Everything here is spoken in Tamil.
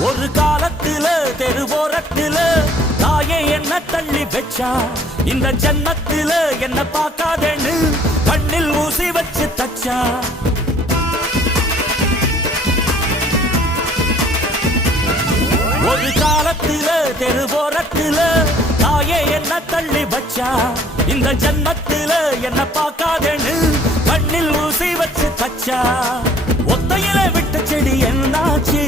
ஒரு காலத்துல தெருவோரத்துல தாயே என்ன தள்ளி வச்சா, இந்த ஜன்மத்துல என்ன பார்க்காதேன்னு கண்ணில் ஊசி வச்சு தச்சா. ஒரு காலத்துல தெருவோரத்துல தாயே என்ன தள்ளி வச்சா, இந்த ஜன்மத்துல என்ன பார்க்காதேன்னு கண்ணில் ஊசி வச்சு தச்சா. ஒத்தையில விட்ட செடி என்னாச்சு,